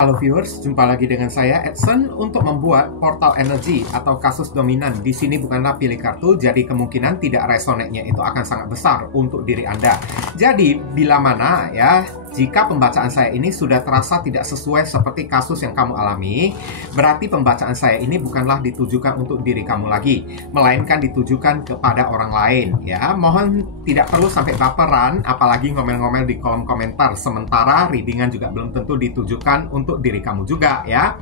Halo viewers, jumpa lagi dengan saya Edson untuk membuat portal energi atau kasus dominan. Di sini bukanlah pilih kartu, jadi kemungkinan tidak resonate-nya itu akan sangat besar untuk diri Anda. Jadi, bila mana ya, jika pembacaan saya ini sudah terasa tidak sesuai seperti kasus yang kamu alami, berarti pembacaan saya ini bukanlah ditujukan untuk diri kamu lagi, melainkan ditujukan kepada orang lain. Ya, mohon tidak perlu sampai baperan, apalagi ngomel-ngomel di kolom komentar. Sementara readingan juga belum tentu ditujukan untuk diri kamu juga ya.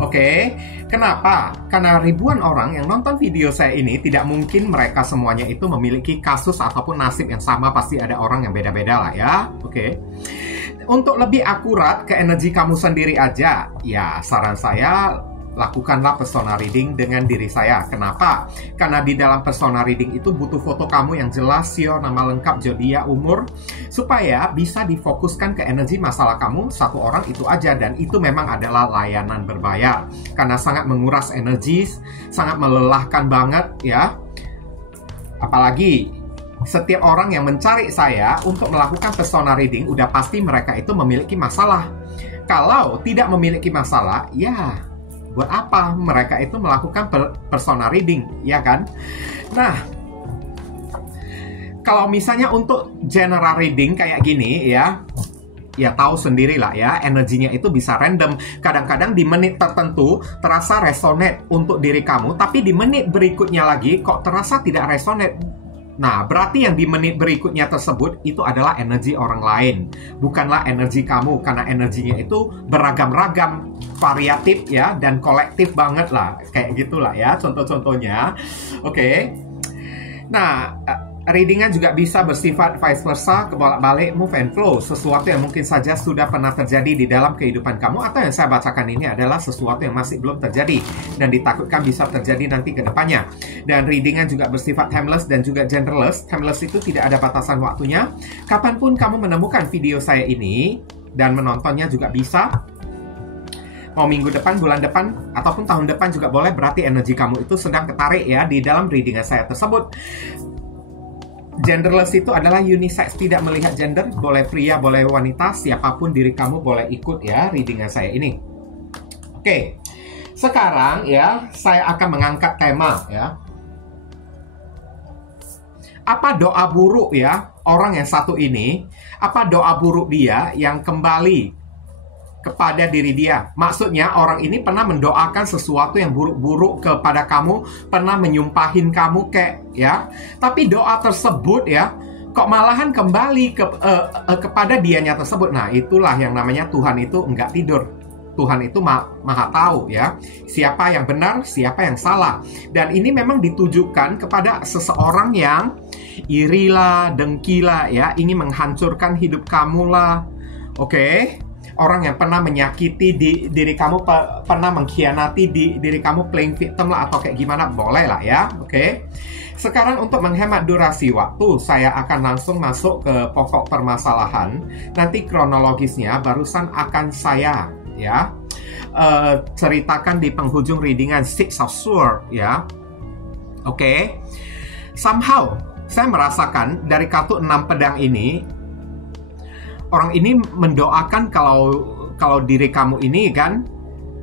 Oke, kenapa? Karena ribuan orang yang nonton video saya ini tidak mungkin mereka semuanya itu memiliki kasus ataupun nasib yang sama, pasti ada orang yang beda-beda lah ya. Oke. Untuk lebih akurat ke energi kamu sendiri aja, ya saran saya lakukanlah persona reading dengan diri saya. Kenapa? Karena di dalam persona reading itu butuh foto kamu yang jelas, sio, nama lengkap, zodiak, umur, supaya bisa difokuskan ke energi masalah kamu satu orang itu aja. Dan itu memang adalah layanan berbayar, karena sangat menguras energi, sangat melelahkan banget ya. Apalagi setiap orang yang mencari saya untuk melakukan persona reading, udah pasti mereka itu memiliki masalah. Kalau tidak memiliki masalah, ya buat apa mereka itu melakukan persona reading, ya kan? Nah, kalau misalnya untuk general reading kayak gini ya tahu sendirilah ya, energinya itu bisa random. Kadang-kadang di menit tertentu terasa resonate untuk diri kamu, tapi di menit berikutnya lagi kok terasa tidak resonate. Nah, berarti yang di menit berikutnya tersebut itu adalah energi orang lain, bukanlah energi kamu, karena energinya itu beragam-ragam, variatif ya, dan kolektif banget lah, kayak gitulah ya, contoh-contohnya. Oke. Nah, readingan juga bisa bersifat vice versa, kebolak-balik, move and flow, sesuatu yang mungkin saja sudah pernah terjadi di dalam kehidupan kamu, atau yang saya bacakan ini adalah sesuatu yang masih belum terjadi dan ditakutkan bisa terjadi nanti ke depannya. Dan readingan juga bersifat timeless dan juga genderless. Timeless itu tidak ada batasan waktunya. Kapanpun kamu menemukan video saya ini dan menontonnya juga bisa. Mau minggu depan, bulan depan, ataupun tahun depan juga boleh, berarti energi kamu itu sedang ketarik ya di dalam readingan saya tersebut. Genderless itu adalah unisex, tidak melihat gender, boleh pria, boleh wanita, siapapun diri kamu boleh ikut ya readingan saya ini. Oke, sekarang ya saya akan mengangkat tema ya. Apa doa buruk ya orang yang satu ini? Apa doa buruk dia yang kembali kepada diri dia? Maksudnya orang ini pernah mendoakan sesuatu yang buruk-buruk kepada kamu, pernah menyumpahin kamu kayak ya, tapi doa tersebut ya kok malahan kembali kepada dianya tersebut. Nah, itulah yang namanya Tuhan itu enggak tidur. Tuhan itu maha tahu ya, siapa yang benar, siapa yang salah. Dan ini memang ditujukan kepada seseorang yang irilah, dengkilah ya, ingin menghancurkan hidup kamu lah. Oke? Orang yang pernah menyakiti diri kamu, pernah mengkhianati diri kamu, playing victim lah atau kayak gimana, boleh lah ya. Oke. Sekarang untuk menghemat durasi waktu, saya akan langsung masuk ke pokok permasalahan. Nanti kronologisnya barusan akan saya ya ceritakan di penghujung readingan Six of Swords ya. Oke. Somehow saya merasakan dari kartu 6 pedang ini, orang ini mendoakan kalau diri kamu ini kan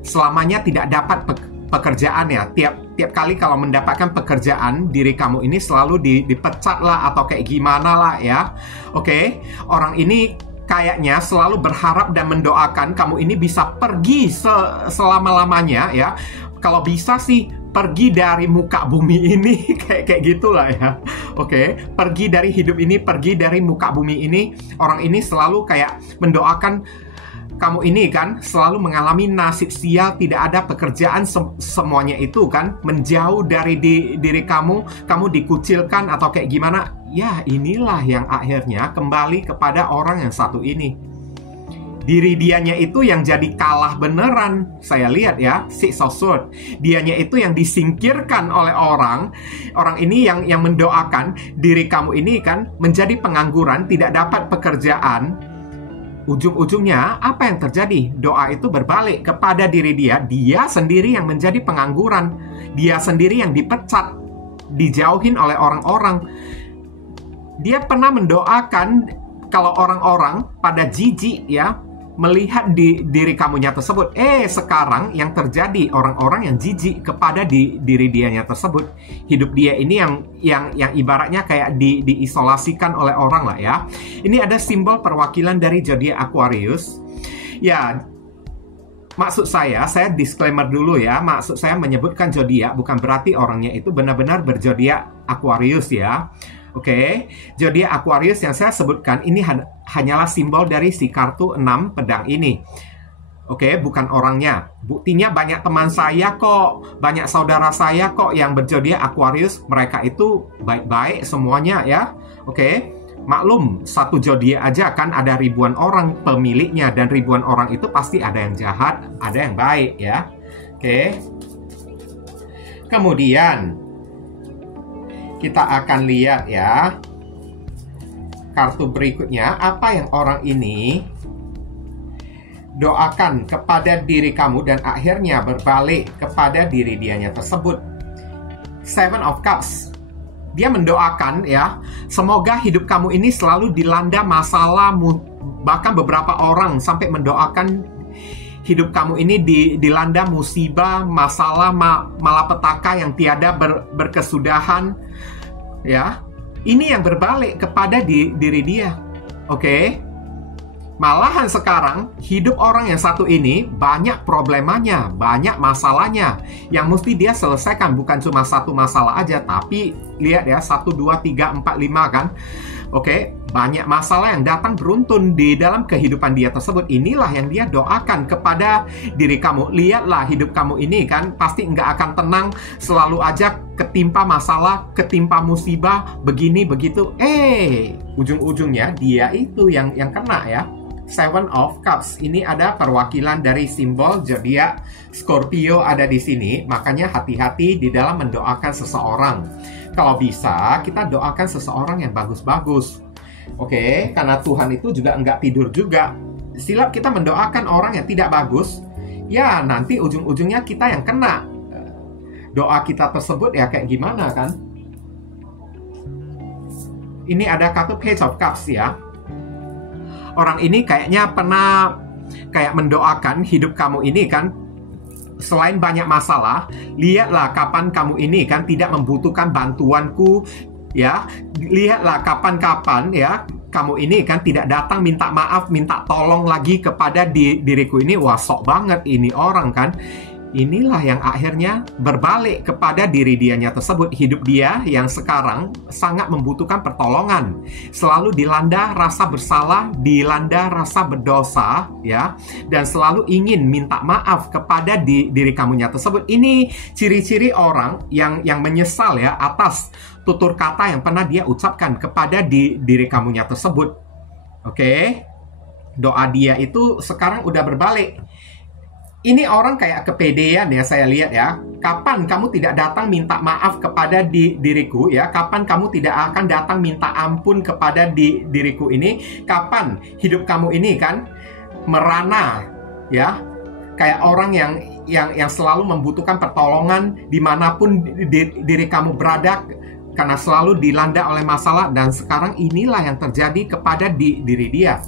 selamanya tidak dapat pekerjaan ya. Tiap kali kalau mendapatkan pekerjaan, diri kamu ini selalu dipecat lah atau kayak gimana lah ya. Oke. Orang ini kayaknya selalu berharap dan mendoakan kamu ini bisa pergi selama-lamanya ya. Kalau bisa sih pergi dari muka bumi ini, kayak gitulah ya. Oke, pergi dari hidup ini, pergi dari muka bumi ini. Orang ini selalu kayak mendoakan kamu ini kan selalu mengalami nasib sial, tidak ada pekerjaan, semuanya itu kan menjauh dari diri kamu dikucilkan atau kayak gimana. Ya, inilah yang akhirnya kembali kepada orang yang satu ini. Diri dianya itu yang jadi kalah beneran. Saya lihat ya, Six of Swords. Dianya itu yang disingkirkan oleh orang. Orang ini yang mendoakan diri kamu ini kan menjadi pengangguran, tidak dapat pekerjaan. Ujung-ujungnya apa yang terjadi? Doa itu berbalik kepada diri dia. Dia sendiri yang menjadi pengangguran. Dia sendiri yang dipecat, dijauhin oleh orang-orang. Dia pernah mendoakan kalau orang-orang pada jijik ya, melihat di diri kamunya tersebut, sekarang yang terjadi orang-orang yang jijik kepada diri dianya tersebut. Hidup dia ini yang ibaratnya kayak diisolasikan oleh orang lah ya. Ini ada simbol perwakilan dari zodiak Aquarius. Ya, maksud saya disclaimer dulu ya. Maksud saya menyebutkan zodiak bukan berarti orangnya itu benar-benar berzodiak Aquarius ya. Oke, zodiak Aquarius yang saya sebutkan ini hanyalah simbol dari si kartu 6 pedang ini. Oke, bukan orangnya. Buktinya banyak teman saya kok, banyak saudara saya kok yang berzodiak Aquarius. Mereka itu baik-baik semuanya ya. Oke, maklum satu zodiak aja kan ada ribuan orang pemiliknya, dan ribuan orang itu pasti ada yang jahat, ada yang baik ya. Oke. Kemudian kita akan lihat ya kartu berikutnya, apa yang orang ini doakan kepada diri kamu dan akhirnya berbalik kepada diri dianya tersebut. Seven of Cups. Dia mendoakan ya, semoga hidup kamu ini selalu dilanda masalah, bahkan beberapa orang sampai mendoakan hidup kamu ini dilanda musibah, masalah, malapetaka yang tiada berkesudahan. Ya, ini yang berbalik kepada diri dia. Oke. Malahan sekarang hidup orang yang satu ini banyak problemanya, banyak masalahnya yang mesti dia selesaikan. Bukan cuma satu masalah aja, tapi lihat ya, 1, 2, 3, 4, 5 kan. Oke, banyak masalah yang datang beruntun di dalam kehidupan dia tersebut. Inilah yang dia doakan kepada diri kamu. Lihatlah hidup kamu ini kan pasti nggak akan tenang, selalu aja ketimpa masalah, ketimpa musibah, begini begitu. Ujung-ujungnya dia itu yang kena ya. Seven of Cups ini ada perwakilan dari simbol zodiak Scorpio ada di sini. Makanya hati-hati di dalam mendoakan seseorang. Kalau bisa kita doakan seseorang yang bagus-bagus. Oke, karena Tuhan itu juga nggak tidur juga. Silap kita mendoakan orang yang tidak bagus, ya nanti ujung-ujungnya kita yang kena. Doa kita tersebut ya kayak gimana kan? Ini ada kartu Page of Cups ya. Orang ini kayaknya pernah kayak mendoakan hidup kamu ini kan, selain banyak masalah, lihatlah kapan kamu ini kan tidak membutuhkan bantuanku ya. Lihatlah kapan-kapan ya kamu ini kan tidak datang minta maaf, minta tolong lagi kepada diriku ini. Wah, sok banget ini orang kan. Inilah yang akhirnya berbalik kepada diri dianya tersebut. Hidup dia yang sekarang sangat membutuhkan pertolongan. Selalu dilanda rasa bersalah, dilanda rasa berdosa, ya, dan selalu ingin minta maaf kepada diri kamunya tersebut. Ini ciri-ciri orang yang menyesal ya atas tutur kata yang pernah dia ucapkan kepada diri kamunya tersebut. Oke, doa dia itu sekarang udah berbalik. Ini orang kayak kepedean ya, saya lihat ya. Kapan kamu tidak datang minta maaf kepada diriku ya? Kapan kamu tidak akan datang minta ampun kepada diriku ini? Kapan hidup kamu ini kan merana ya? Kayak orang yang selalu membutuhkan pertolongan dimanapun diri kamu berada, karena selalu dilanda oleh masalah. Dan sekarang inilah yang terjadi kepada diri dia.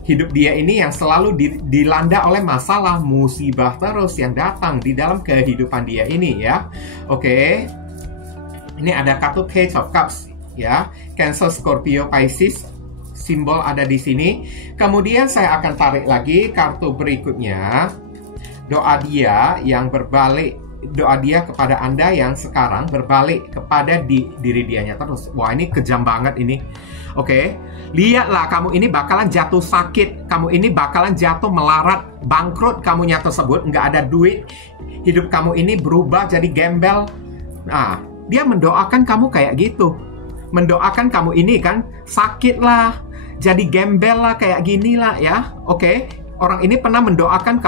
Hidup dia ini yang selalu dilanda oleh masalah, musibah terus yang datang di dalam kehidupan dia ini ya. Oke. Ini ada kartu Page of Cups ya. Cancer, Scorpio, Pisces. Simbol ada di sini. Kemudian saya akan tarik lagi kartu berikutnya. Doa dia yang berbalik. Doa dia kepada Anda yang sekarang berbalik kepada diri dianya terus. Wah, ini kejam banget ini. Oke, lihatlah kamu ini bakalan jatuh sakit, kamu ini bakalan jatuh melarat, bangkrut kamunya tersebut, nggak ada duit, hidup kamu ini berubah jadi gembel. Nah, dia mendoakan kamu kayak gitu, mendoakan kamu ini kan sakit lah, jadi gembel lah, kayak gini lah ya. Oke, orang ini pernah mendoakan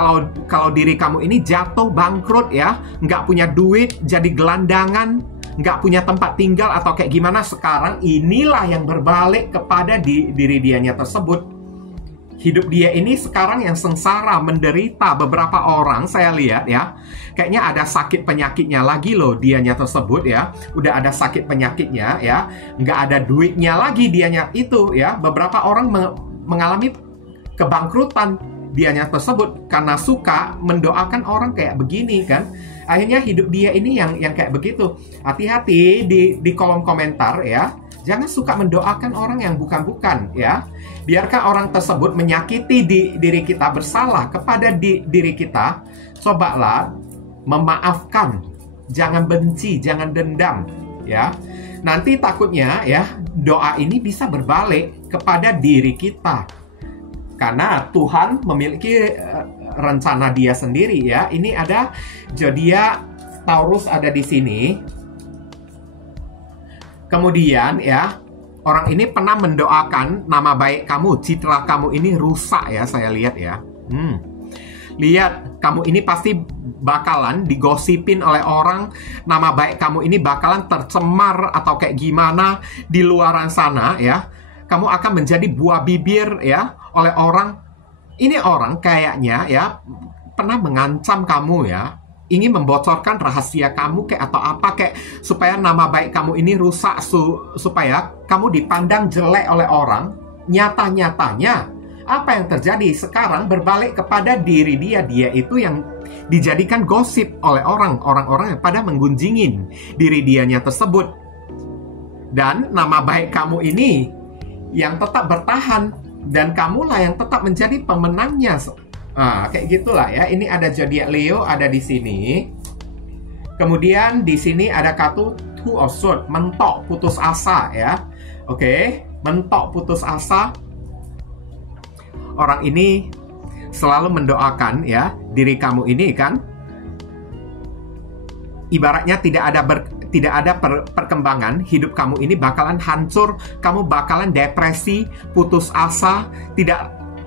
kalau diri kamu ini jatuh bangkrut ya, nggak punya duit, jadi gelandangan, nggak punya tempat tinggal atau kayak gimana. Sekarang inilah yang berbalik kepada diri dianya tersebut. Hidup dia ini sekarang yang sengsara, menderita. Beberapa orang saya lihat ya, kayaknya ada sakit penyakitnya lagi loh dianya tersebut ya. Udah ada sakit penyakitnya ya, nggak ada duitnya lagi dianya itu ya. Beberapa orang mengalami kebangkrutan dianya tersebut karena suka mendoakan orang kayak begini kan. Akhirnya hidup dia ini yang kayak begitu. Hati-hati di kolom komentar ya. Jangan suka mendoakan orang yang bukan-bukan ya. Biarkan orang tersebut menyakiti diri kita, bersalah kepada diri kita. Cobalah memaafkan. Jangan benci, jangan dendam ya. Nanti takutnya ya doa ini bisa berbalik kepada diri kita. Karena Tuhan memiliki rencana dia sendiri ya. Ini ada zodiak Taurus ada di sini. Kemudian ya, orang ini pernah mendoakan nama baik kamu, citra kamu ini rusak ya, saya lihat ya. Lihat, kamu ini pasti bakalan digosipin oleh orang, nama baik kamu ini bakalan tercemar atau kayak gimana di luaran sana ya. Kamu akan menjadi buah bibir ya oleh orang. Ini orang kayaknya ya pernah mengancam kamu ya, ingin membocorkan rahasia kamu kayak atau apa kayak supaya nama baik kamu ini rusak supaya kamu dipandang jelek oleh orang. Nyata-nyatanya apa yang terjadi sekarang berbalik kepada diri dia. Dia itu yang dijadikan gosip oleh orang-orang yang pada menggunjingin diri dianya tersebut. Dan nama baik kamu ini yang tetap bertahan dan kamulah yang tetap menjadi pemenangnya. Kayak gitulah ya. Ini ada zodiak Leo ada di sini. Kemudian di sini ada kartu Two of Swords, mentok, putus asa ya. Oke, mentok, putus asa. Orang ini selalu mendoakan ya diri kamu ini kan. Ibaratnya tidak ada perkembangan, hidup kamu ini bakalan hancur, kamu bakalan depresi, putus asa,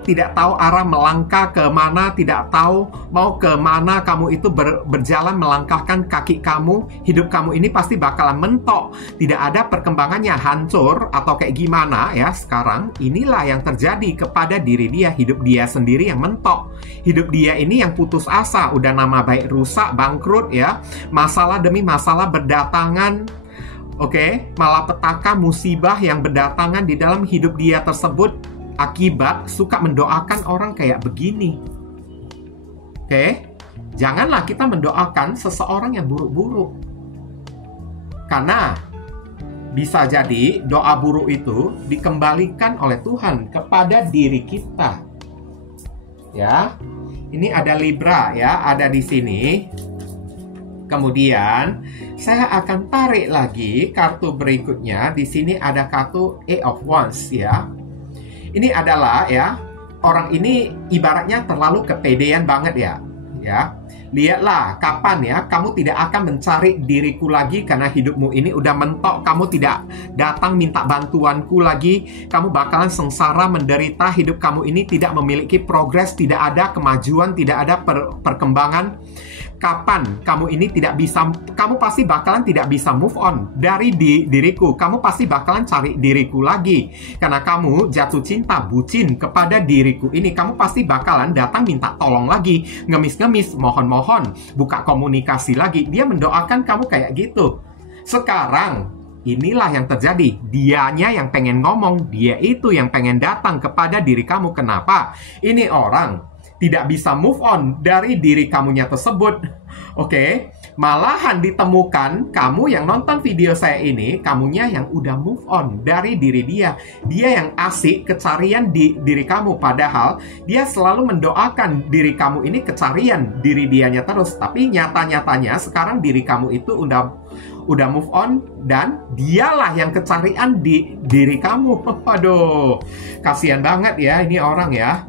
tidak tahu arah melangkah ke mana, tidak tahu mau ke mana kamu itu berjalan melangkahkan kaki kamu. Hidup kamu ini pasti bakalan mentok, tidak ada perkembangannya, hancur atau kayak gimana ya. Sekarang inilah yang terjadi kepada diri dia, hidup dia sendiri yang mentok. Hidup dia ini yang putus asa, udah nama baik rusak, bangkrut ya. Masalah demi masalah berdatangan. Oke, malapetaka, musibah yang berdatangan di dalam hidup dia tersebut akibat suka mendoakan orang kayak begini. Oke, janganlah kita mendoakan seseorang yang buruk-buruk. Karena bisa jadi doa buruk itu dikembalikan oleh Tuhan kepada diri kita. Ya, ini ada Libra ya, ada di sini. Kemudian saya akan tarik lagi kartu berikutnya. Di sini ada kartu Eight of Wands ya. Ini adalah ya, orang ini ibaratnya terlalu kepedean banget ya. Ya. Lihatlah kapan ya kamu tidak akan mencari diriku lagi karena hidupmu ini udah mentok, kamu tidak datang minta bantuanku lagi, kamu bakalan sengsara menderita, hidup kamu ini tidak memiliki progres, tidak ada kemajuan, tidak ada perkembangan. Kapan kamu ini tidak bisa, kamu pasti bakalan tidak bisa move on dari diriku. Kamu pasti bakalan cari diriku lagi. Karena kamu jatuh cinta, bucin kepada diriku ini. Kamu pasti bakalan datang minta tolong lagi. Ngemis-ngemis, mohon-mohon, buka komunikasi lagi. Dia mendoakan kamu kayak gitu. Sekarang, inilah yang terjadi. Dianya yang pengen ngomong, dia itu yang pengen datang kepada diri kamu. Kenapa? Ini orang tidak bisa move on dari diri kamunya tersebut. Oke, malahan ditemukan kamu yang nonton video saya ini, kamunya yang udah move on dari diri dia. Dia yang asik kecarian di diri kamu, padahal dia selalu mendoakan diri kamu ini kecarian diri dianya terus. Tapi nyata-nyatanya sekarang diri kamu itu udah move on dan dialah yang kecarian di diri kamu. Waduh, kasihan banget ya ini orang ya.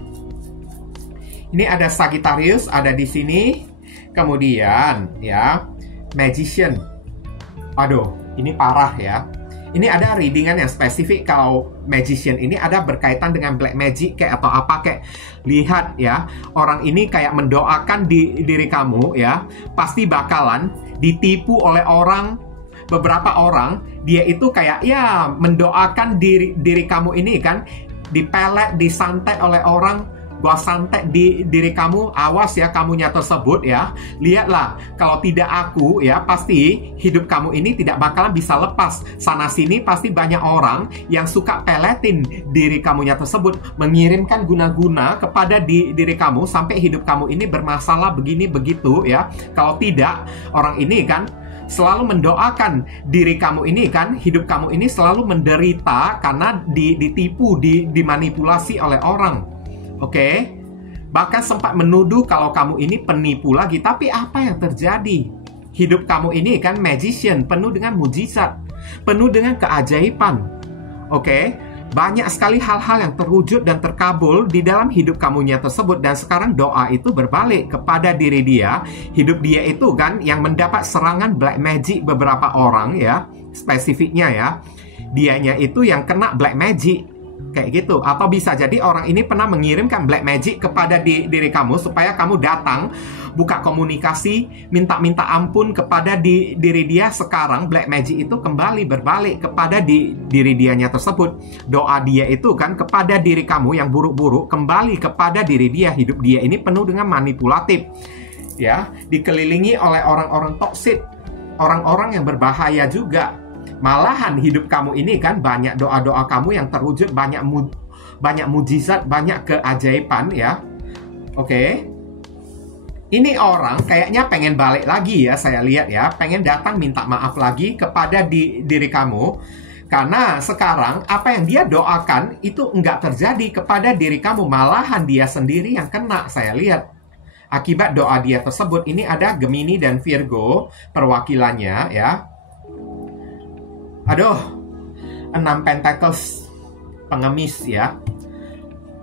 Ini ada Sagittarius ada di sini. Kemudian ya, Magician. Aduh, ini parah ya. Ini ada readingan yang spesifik. Kalau Magician ini ada berkaitan dengan black magic kayak atau apa kayak. Lihat ya, orang ini kayak mendoakan diri kamu ya. Pasti bakalan ditipu oleh orang. Beberapa orang dia itu kayak ya mendoakan diri kamu ini kan, dipelet, disantet oleh orang. gua santet di diri kamu, awas ya kamunya tersebut ya. Lihatlah, kalau tidak aku ya, pasti hidup kamu ini tidak bakalan bisa lepas. Sana sini pasti banyak orang yang suka peletin diri kamunya tersebut, mengirimkan guna-guna kepada diri kamu sampai hidup kamu ini bermasalah begini begitu ya. Kalau tidak, orang ini kan selalu mendoakan diri kamu ini kan, hidup kamu ini selalu menderita karena ditipu, dimanipulasi oleh orang. Oke? Bahkan sempat menuduh kalau kamu ini penipu lagi. Tapi apa yang terjadi? Hidup kamu ini kan magician, penuh dengan mujizat, penuh dengan keajaiban. Oke? Banyak sekali hal-hal yang terwujud dan terkabul di dalam hidup kamunya tersebut. Dan sekarang doa itu berbalik kepada diri dia. Hidup dia itu kan yang mendapat serangan black magic beberapa orang ya. Spesifiknya ya, dianya itu yang kena black magic. Kayak gitu. Atau bisa jadi orang ini pernah mengirimkan black magic kepada diri kamu supaya kamu datang, buka komunikasi, minta ampun kepada diri dia. Sekarang black magic itu kembali berbalik kepada diri dianya tersebut. Doa dia itu kan kepada diri kamu yang buruk-buruk kembali kepada diri dia. Hidup dia ini penuh dengan manipulatif. Ya, dikelilingi oleh orang-orang toksik, orang-orang yang berbahaya juga. Malahan hidup kamu ini kan banyak doa-doa kamu yang terwujud, banyak mujizat, banyak keajaiban ya. Oke. Ini orang kayaknya pengen balik lagi ya, saya lihat ya, pengen datang minta maaf lagi kepada diri kamu. Karena sekarang apa yang dia doakan itu enggak terjadi kepada diri kamu, malahan dia sendiri yang kena, saya lihat. Akibat doa dia tersebut. Ini ada Gemini dan Virgo perwakilannya ya. Aduh, 6 Pentacles, pengemis ya.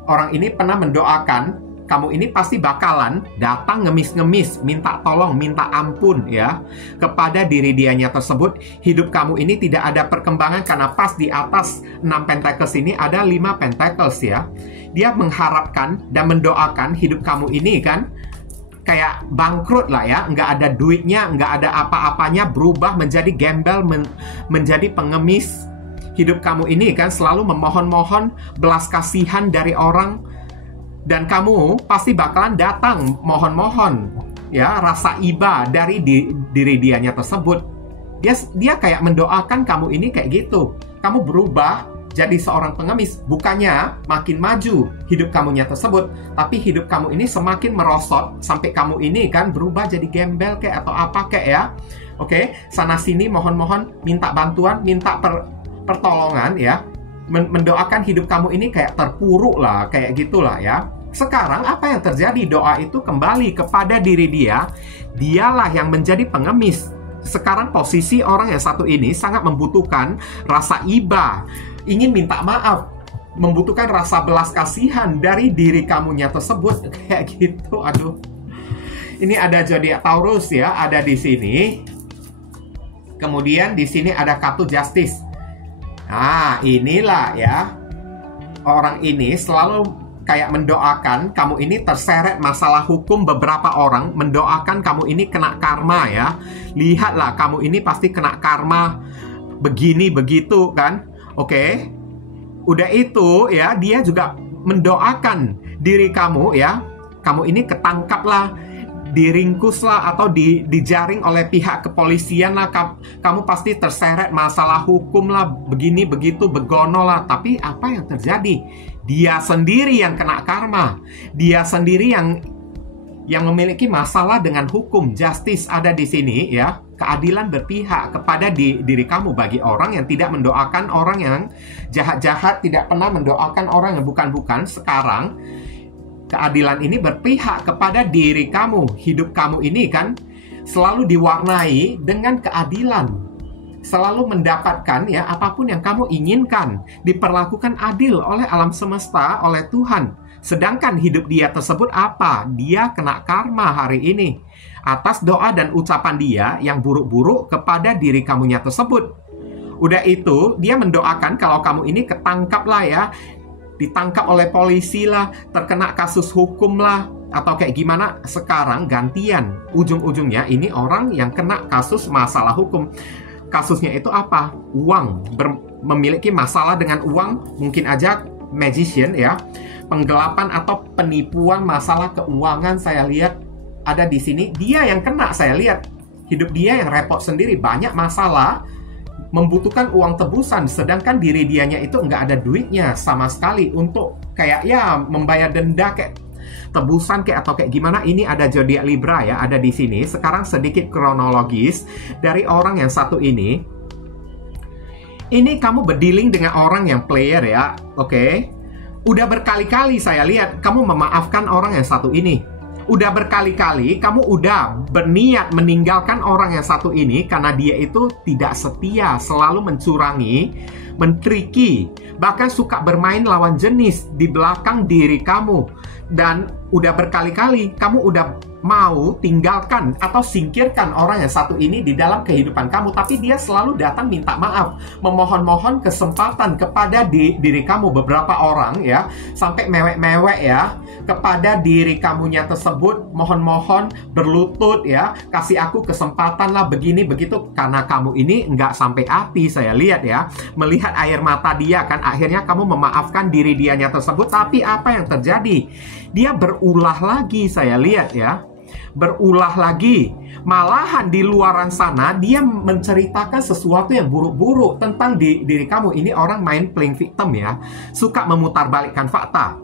Orang ini pernah mendoakan, kamu ini pasti bakalan datang ngemis-ngemis, minta tolong, minta ampun ya, kepada diri dianya tersebut. Hidup kamu ini tidak ada perkembangan karena pas di atas 6 Pentacles ini ada 5 Pentacles ya. Dia mengharapkan dan mendoakan hidup kamu ini kan kayak bangkrut lah ya, nggak ada duitnya, nggak ada apa-apanya, berubah menjadi gembel, menjadi pengemis. Hidup kamu ini kan selalu memohon-mohon belas kasihan dari orang, dan kamu pasti bakalan datang mohon-mohon ya, rasa iba dari diri dianya tersebut. Dia kayak mendoakan kamu ini kayak gitu, kamu berubah jadi seorang pengemis, bukannya makin maju hidup kamunya tersebut, tapi hidup kamu ini semakin merosot sampai kamu ini kan berubah jadi gembel kayak atau apa kayak ya. Oke, sana sini mohon-mohon, minta bantuan, minta pertolongan ya. Mendoakan hidup kamu ini kayak terpuruk lah, kayak gitulah ya. Sekarang apa yang terjadi? Doa itu kembali kepada diri dia. Dialah yang menjadi pengemis. Sekarang posisi orang yang satu ini sangat membutuhkan rasa iba, ingin minta maaf, membutuhkan rasa belas kasihan dari diri kamunya tersebut kayak gitu. Aduh. Ini ada zodiak Taurus ya, ada di sini. Kemudian di sini ada kartu Justice. Nah, inilah ya. Orang ini selalu kayak mendoakan kamu ini terseret masalah hukum. Beberapa orang mendoakan kamu ini kena karma ya. Lihatlah, kamu ini pasti kena karma begini begitu kan. Oke. Udah itu ya, dia juga mendoakan diri kamu ya. Kamu ini ketangkaplah, diringkuslah atau dijaring oleh pihak kepolisian lah. Kamu pasti terseret masalah hukum lah, begini begitu, begono lah. Tapi apa yang terjadi? Dia sendiri yang kena karma. Dia sendiri yang memiliki masalah dengan hukum. Justice ada di sini ya. Keadilan berpihak kepada diri kamu. Bagi orang yang tidak mendoakan orang yang jahat-jahat, tidak pernah mendoakan orang yang bukan-bukan, sekarang keadilan ini berpihak kepada diri kamu. Hidup kamu ini kan selalu diwarnai dengan keadilan. Selalu mendapatkan ya apapun yang kamu inginkan, diperlakukan adil oleh alam semesta, oleh Tuhan. Sedangkan hidup dia tersebut apa? Dia kena karma hari ini atas doa dan ucapan dia yang buruk-buruk kepada diri kamunya tersebut. Udah itu, dia mendoakan kalau kamu ini ketangkap lah ya, ditangkap oleh polisi lah, terkena kasus hukum lah, atau kayak gimana. Sekarang gantian, ujung-ujungnya ini orang yang kena kasus masalah hukum. Kasusnya itu apa? Uang. Memiliki masalah dengan uang, mungkin aja magician ya. penggelapan atau penipuan masalah keuangan. Saya lihat ada di sini. Dia yang kena, saya lihat. Hidup dia yang repot sendiri, banyak masalah, membutuhkan uang tebusan, sedangkan diri dianya itu nggak ada duitnya sama sekali untuk kayak ya membayar denda kayak tebusan kayak atau kayak gimana. Ini ada zodiak Libra ya, ada di sini. Sekarang sedikit kronologis dari orang yang satu ini. Ini kamu berdealing dengan orang yang player ya, oke? Udah berkali-kali saya lihat kamu memaafkan orang yang satu ini. Udah berkali-kali kamu udah berniat meninggalkan orang yang satu ini karena dia itu tidak setia, selalu mencurangi, mentriki, bahkan suka bermain lawan jenis di belakang diri kamu. Dan udah berkali-kali kamu udah mau tinggalkan atau singkirkan orang yang satu ini di dalam kehidupan kamu, tapi dia selalu datang minta maaf, memohon-mohon kesempatan kepada diri kamu. Beberapa orang ya sampai mewek-mewek ya kepada diri kamunya tersebut, mohon-mohon, berlutut ya, kasih aku kesempatan lah, begini begitu. Karena kamu ini nggak sampai hati, saya lihat ya, melihat air mata dia kan, akhirnya kamu memaafkan diri dianya tersebut. Tapi apa yang terjadi? Dia berulah lagi, saya lihat ya, berulah lagi. Malahan di luaran sana dia menceritakan sesuatu yang buruk-buruk tentang diri kamu. Ini orang main playing victim ya, suka memutarbalikkan fakta.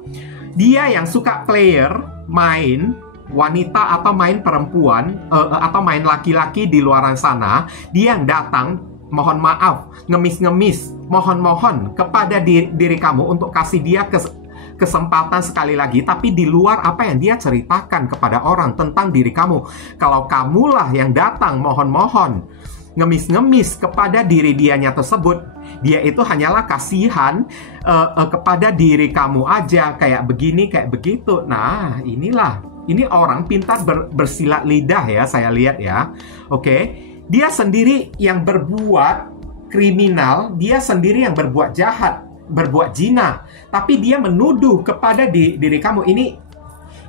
Dia yang suka player, main wanita atau main perempuan atau main laki-laki di luaran sana, dia yang datang mohon maaf, ngemis-ngemis, mohon-mohon kepada diri kamu untuk kasih dia kesempatan sekali lagi. Tapi di luar apa yang dia ceritakan kepada orang tentang diri kamu, kalau kamulah yang datang mohon-mohon, ngemis-ngemis kepada diri dianya tersebut, dia itu hanyalah kasihan kepada diri kamu aja, kayak begini, kayak begitu. Nah, ini orang pintar bersilat lidah ya, saya lihat ya. Oke. Dia sendiri yang berbuat kriminal, dia sendiri yang berbuat jahat, berbuat zina, tapi dia menuduh kepada diri kamu. Ini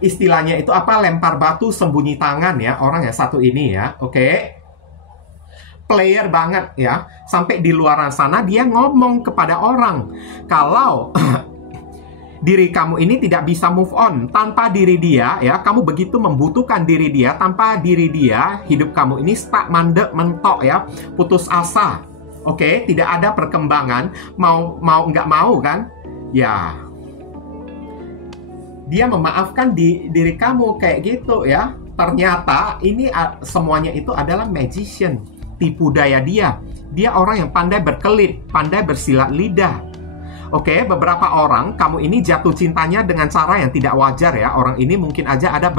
istilahnya itu apa? Lempar batu sembunyi tangan ya, orang yang satu ini ya. Oke. Player banget ya, sampai di luar sana dia ngomong kepada orang kalau diri kamu ini tidak bisa move on tanpa diri dia ya, kamu begitu membutuhkan diri dia, tanpa diri dia hidup kamu ini stuck, mandek, mentok ya, putus asa. Oke, tidak ada perkembangan, mau nggak mau kan ya, dia memaafkan diri kamu kayak gitu ya. Ternyata ini semuanya itu adalah magician, tipu daya dia. Dia orang yang pandai berkelit, pandai bersilat lidah. Oke, beberapa orang kamu ini jatuh cintanya dengan cara yang tidak wajar ya. Orang ini mungkin aja ada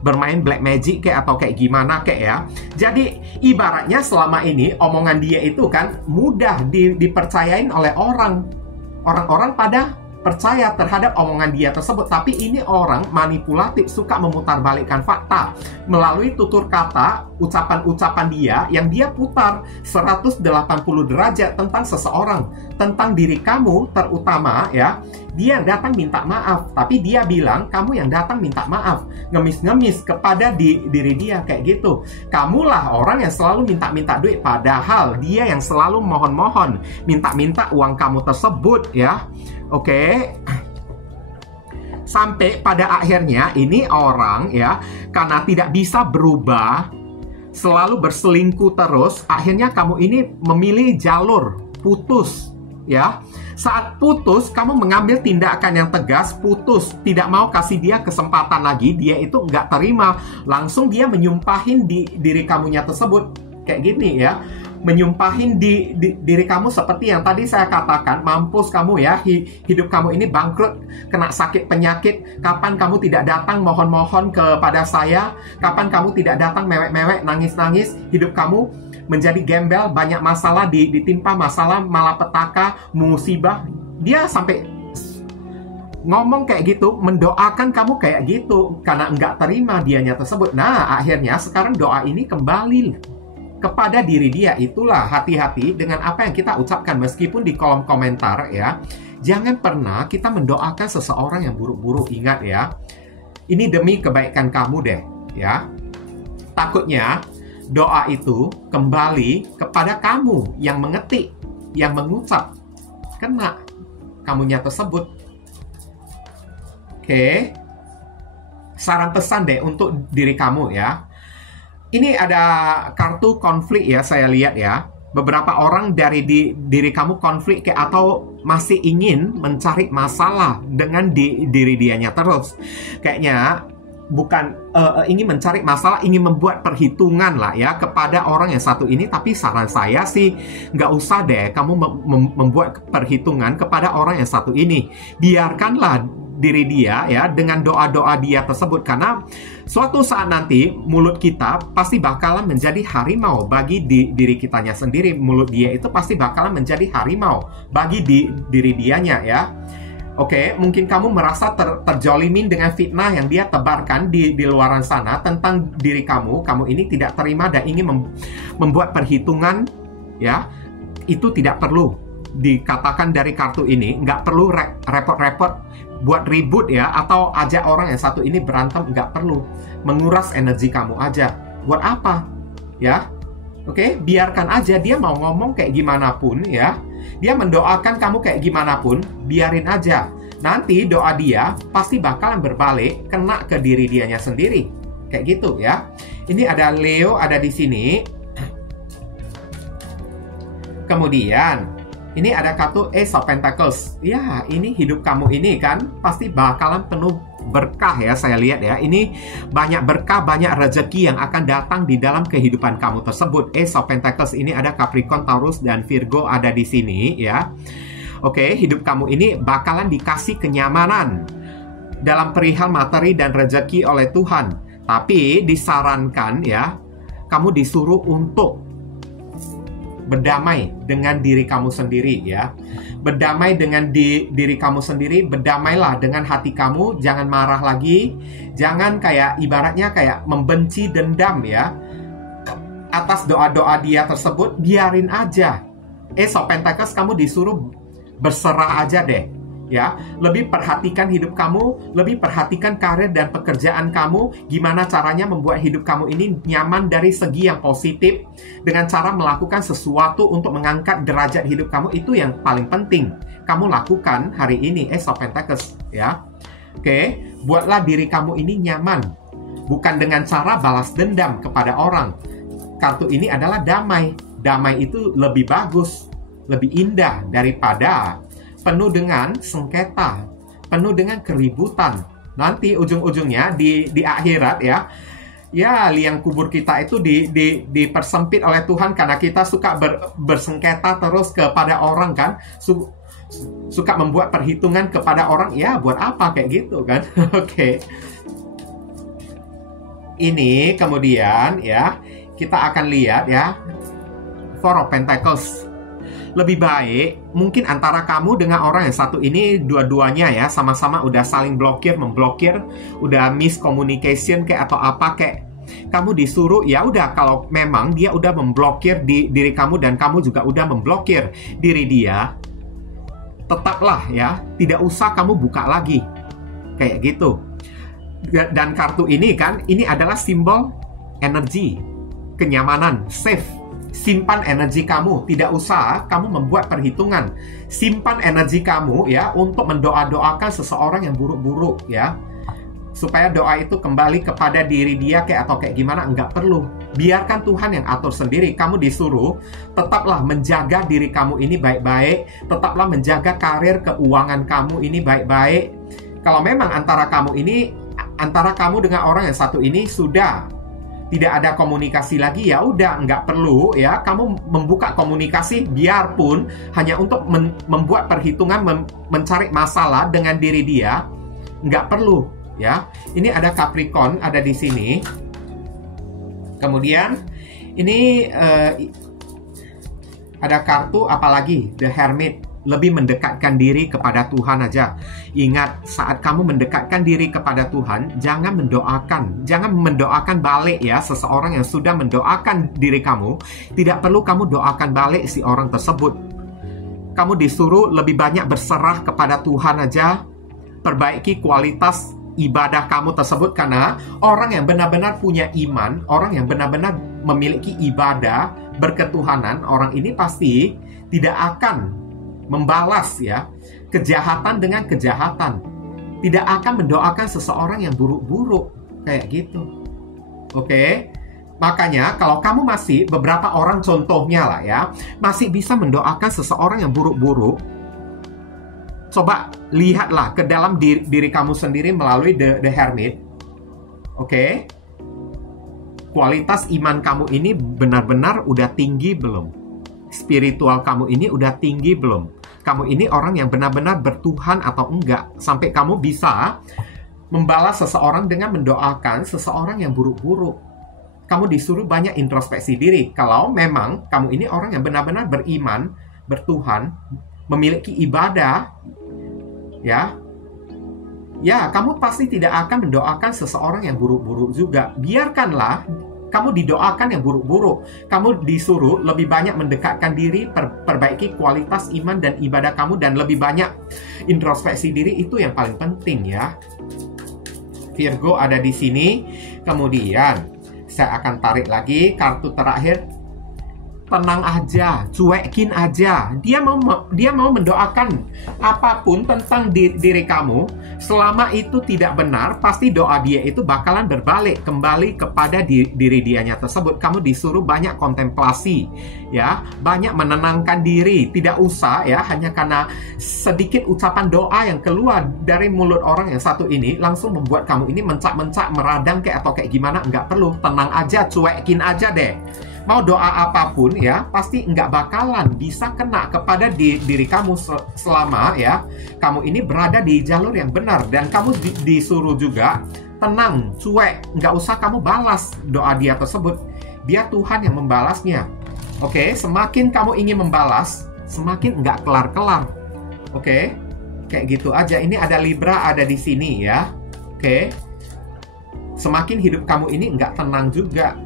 bermain black magic kayak atau kayak gimana kayak ya. Jadi ibaratnya selama ini omongan dia itu kan mudah dipercayain oleh orang. Orang-orang pada percaya terhadap omongan dia tersebut. Tapi ini orang manipulatif, suka memutarbalikkan fakta melalui tutur kata, ucapan-ucapan dia yang dia putar 180 derajat tentang seseorang, tentang diri kamu terutama ya. Dia yang datang minta maaf, tapi dia bilang kamu yang datang minta maaf, ngemis-ngemis kepada diri dia kayak gitu. Kamulah orang yang selalu minta-minta duit, padahal dia yang selalu mohon-mohon, minta-minta uang kamu tersebut ya. Oke. Sampai pada akhirnya ini orang ya, karena tidak bisa berubah, selalu berselingkuh terus, akhirnya kamu ini memilih jalur putus ya. Saat putus, kamu mengambil tindakan yang tegas, putus, tidak mau kasih dia kesempatan lagi. Dia itu nggak terima, langsung dia menyumpahin diri kamunya tersebut kayak gini ya, menyumpahin diri kamu seperti yang tadi saya katakan, mampus kamu ya, hidup kamu ini bangkrut, kena sakit penyakit, kapan kamu tidak datang mohon-mohon kepada saya, kapan kamu tidak datang mewek-mewek, nangis-nangis, hidup kamu menjadi gembel, banyak masalah, ditimpa masalah, malapetaka, musibah. Dia sampai ngomong kayak gitu, mendoakan kamu kayak gitu, karena nggak terima dianya tersebut. Nah, akhirnya sekarang doa ini kembali kepada diri dia. Itulah, hati-hati dengan apa yang kita ucapkan, meskipun di kolom komentar ya. Jangan pernah kita mendoakan seseorang yang buruk-buruk. Ingat ya, ini demi kebaikan kamu deh ya. Takutnya doa itu kembali kepada kamu yang mengetik, yang mengucap, kena kamunya tersebut. Oke. Saran pesan deh untuk diri kamu ya. Ini ada kartu konflik ya, saya lihat ya. Beberapa orang dari diri kamu konflik atau masih ingin mencari masalah dengan diri dianya terus. Kayaknya bukan ingin mencari masalah, ingin membuat perhitungan lah ya kepada orang yang satu ini. Tapi saran saya sih nggak usah deh kamu membuat perhitungan kepada orang yang satu ini. Biarkanlah diri dia ya dengan doa-doa dia tersebut, karena suatu saat nanti mulut kita pasti bakalan menjadi harimau bagi diri kitanya sendiri. Mulut dia itu pasti bakalan menjadi harimau bagi diri dianya ya. Oke, mungkin kamu merasa terjolimin dengan fitnah yang dia tebarkan di luaran sana tentang diri kamu. Kamu ini tidak terima dan ingin membuat perhitungan ya. Itu tidak perlu dikatakan dari kartu ini. Nggak perlu repot-repot buat ribut ya, atau ajak orang yang satu ini berantem. Nggak perlu. Menguras energi kamu aja. Buat apa? Ya. Oke, biarkan aja dia mau ngomong kayak gimana pun ya. Dia mendoakan kamu kayak gimana pun, biarin aja. Nanti doa dia pasti bakalan berbalik kena ke diri dianya sendiri. Kayak gitu ya. Ini ada Leo ada di sini. Kemudian ini ada kartu Ace of Pentacles. Ya, ini hidup kamu ini kan pasti bakalan penuh berkah ya, saya lihat ya. Ini banyak berkah, banyak rezeki yang akan datang di dalam kehidupan kamu tersebut. Ace of Pentacles ini ada Capricorn, Taurus, dan Virgo ada di sini ya. Oke, hidup kamu ini bakalan dikasih kenyamanan dalam perihal materi dan rezeki oleh Tuhan. Tapi disarankan ya, kamu disuruh untuk berdamai dengan diri kamu sendiri ya. Berdamai dengan diri kamu sendiri. Berdamailah dengan hati kamu. Jangan marah lagi. Jangan kayak ibaratnya kayak membenci, dendam ya atas doa-doa dia tersebut. Biarin aja. Ace of Pentacles, kamu disuruh berserah aja deh ya. Lebih perhatikan hidup kamu, lebih perhatikan karir dan pekerjaan kamu. Gimana caranya membuat hidup kamu ini nyaman dari segi yang positif, dengan cara melakukan sesuatu untuk mengangkat derajat hidup kamu. Itu yang paling penting kamu lakukan hari ini, Ace of Pentacles ya. Oke, buatlah diri kamu ini nyaman, bukan dengan cara balas dendam kepada orang. Kartu ini adalah damai. Damai itu lebih bagus, lebih indah daripada penuh dengan sengketa, penuh dengan keributan. Nanti ujung-ujungnya di akhirat ya, ya liang kubur kita itu dipersempit oleh Tuhan karena kita suka bersengketa terus kepada orang kan, suka membuat perhitungan kepada orang. Ya buat apa kayak gitu kan? Oke. Ini kemudian ya kita akan lihat ya, Four of Pentacles. Lebih baik mungkin antara kamu dengan orang yang satu ini, dua-duanya ya sama-sama udah saling memblokir, udah miscommunication kayak atau apa kayak. Kamu disuruh ya udah, kalau memang dia udah memblokir diri kamu dan kamu juga udah memblokir diri dia, tetaplah ya, tidak usah kamu buka lagi kayak gitu. Dan kartu ini kan, ini adalah simbol energi, kenyamanan, safe. Simpan energi kamu, tidak usah kamu membuat perhitungan. Simpan energi kamu ya untuk mendoa-doakan seseorang yang buruk-buruk ya, supaya doa itu kembali kepada diri dia kayak atau kayak gimana. Enggak perlu. Biarkan Tuhan yang atur sendiri. Kamu disuruh tetaplah menjaga diri kamu ini baik-baik, tetaplah menjaga karir, keuangan kamu ini baik-baik. Kalau memang antara kamu dengan orang yang satu ini sudah tidak ada komunikasi lagi, ya udah nggak perlu ya kamu membuka komunikasi, biarpun hanya untuk membuat perhitungan, mencari masalah dengan diri dia. Nggak perlu ya. Ini ada Capricorn ada di sini. Kemudian ini ada kartu apalagi, The Hermit. Lebih mendekatkan diri kepada Tuhan aja. Ingat, saat kamu mendekatkan diri kepada Tuhan, jangan mendoakan balik ya seseorang yang sudah mendoakan diri kamu. Tidak perlu kamu doakan balik si orang tersebut. Kamu disuruh lebih banyak berserah kepada Tuhan aja. Perbaiki kualitas ibadah kamu tersebut, karena orang yang benar-benar punya iman, orang yang benar-benar memiliki ibadah berketuhanan, orang ini pasti tidak akan membalas ya kejahatan dengan kejahatan, tidak akan mendoakan seseorang yang buruk-buruk kayak gitu. Oke? Makanya kalau kamu masih, beberapa orang contohnya lah ya, masih bisa mendoakan seseorang yang buruk-buruk, coba lihatlah ke dalam diri kamu sendiri melalui The Hermit. Oke? Kualitas iman kamu ini benar-benar udah tinggi belum? Spiritual kamu ini udah tinggi belum? Kamu ini orang yang benar-benar bertuhan atau enggak? Sampai kamu bisa membalas seseorang dengan mendoakan seseorang yang buruk-buruk. Kamu disuruh banyak introspeksi diri. Kalau memang kamu ini orang yang benar-benar beriman, bertuhan, memiliki ibadah, ya, kamu pasti tidak akan mendoakan seseorang yang buruk-buruk juga. Biarkanlah kamu didoakan yang buruk-buruk. Kamu disuruh lebih banyak mendekatkan diri, perbaiki kualitas iman dan ibadah kamu, dan lebih banyak introspeksi diri. Itu yang paling penting ya. Virgo ada di sini. Kemudian saya akan tarik lagi kartu terakhir. Tenang aja, cuekin aja. Dia mau mendoakan apapun tentang diri kamu, selama itu tidak benar, pasti doa dia itu bakalan berbalik kembali kepada diri dianya tersebut. Kamu disuruh banyak kontemplasi, ya, banyak menenangkan diri. Tidak usah ya, hanya karena sedikit ucapan doa yang keluar dari mulut orang yang satu ini langsung membuat kamu ini mencak-mencak, meradang kayak atau kayak gimana. Enggak perlu, tenang aja, cuekin aja deh. Mau doa apapun ya, pasti nggak bakalan bisa kena kepada diri kamu selama ya kamu ini berada di jalur yang benar. Dan kamu disuruh juga tenang, cuek, nggak usah kamu balas doa dia tersebut. Biar Tuhan yang membalasnya. Oke, semakin kamu ingin membalas, semakin nggak kelar-kelar. Oke, kayak gitu aja. Ini ada Libra ada di sini ya. Oke, semakin hidup kamu ini nggak tenang juga.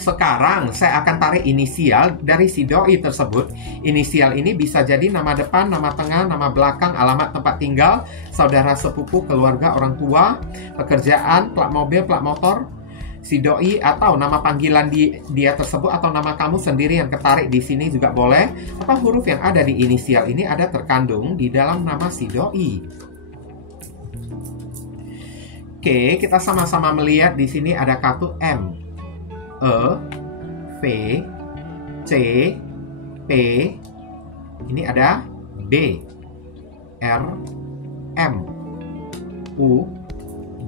Sekarang saya akan tarik inisial dari si doi tersebut. Inisial ini bisa jadi nama depan, nama tengah, nama belakang, alamat tempat tinggal, saudara sepupu, keluarga, orang tua, pekerjaan, plat mobil, plat motor, si doi, atau nama panggilan dia tersebut, atau nama kamu sendiri yang ketarik di sini juga boleh. Apa huruf yang ada di inisial ini ada terkandung di dalam nama si doi. Oke, kita sama-sama melihat di sini ada kartu M. E, V, C, P, ini ada B, R, M, U,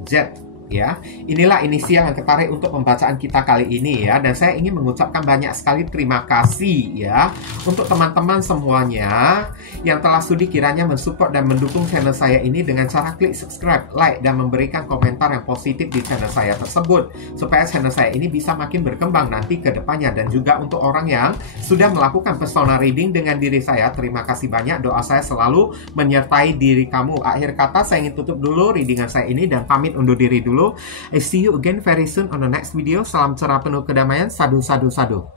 Z. Ya, inilah inisial yang ketarik untuk pembacaan kita kali ini ya. Dan saya ingin mengucapkan banyak sekali terima kasih ya untuk teman-teman semuanya yang telah sudi kiranya mensupport dan mendukung channel saya ini dengan cara klik subscribe, like, dan memberikan komentar yang positif di channel saya tersebut, supaya channel saya ini bisa makin berkembang nanti ke depannya. Dan juga untuk orang yang sudah melakukan personal reading dengan diri saya, terima kasih banyak. Doa saya selalu menyertai diri kamu. Akhir kata saya ingin tutup dulu readingan saya ini dan pamit undur diri dulu. I see you again very soon on the next video. Salam cerah penuh kedamaian. Sadu, sadu, sadu.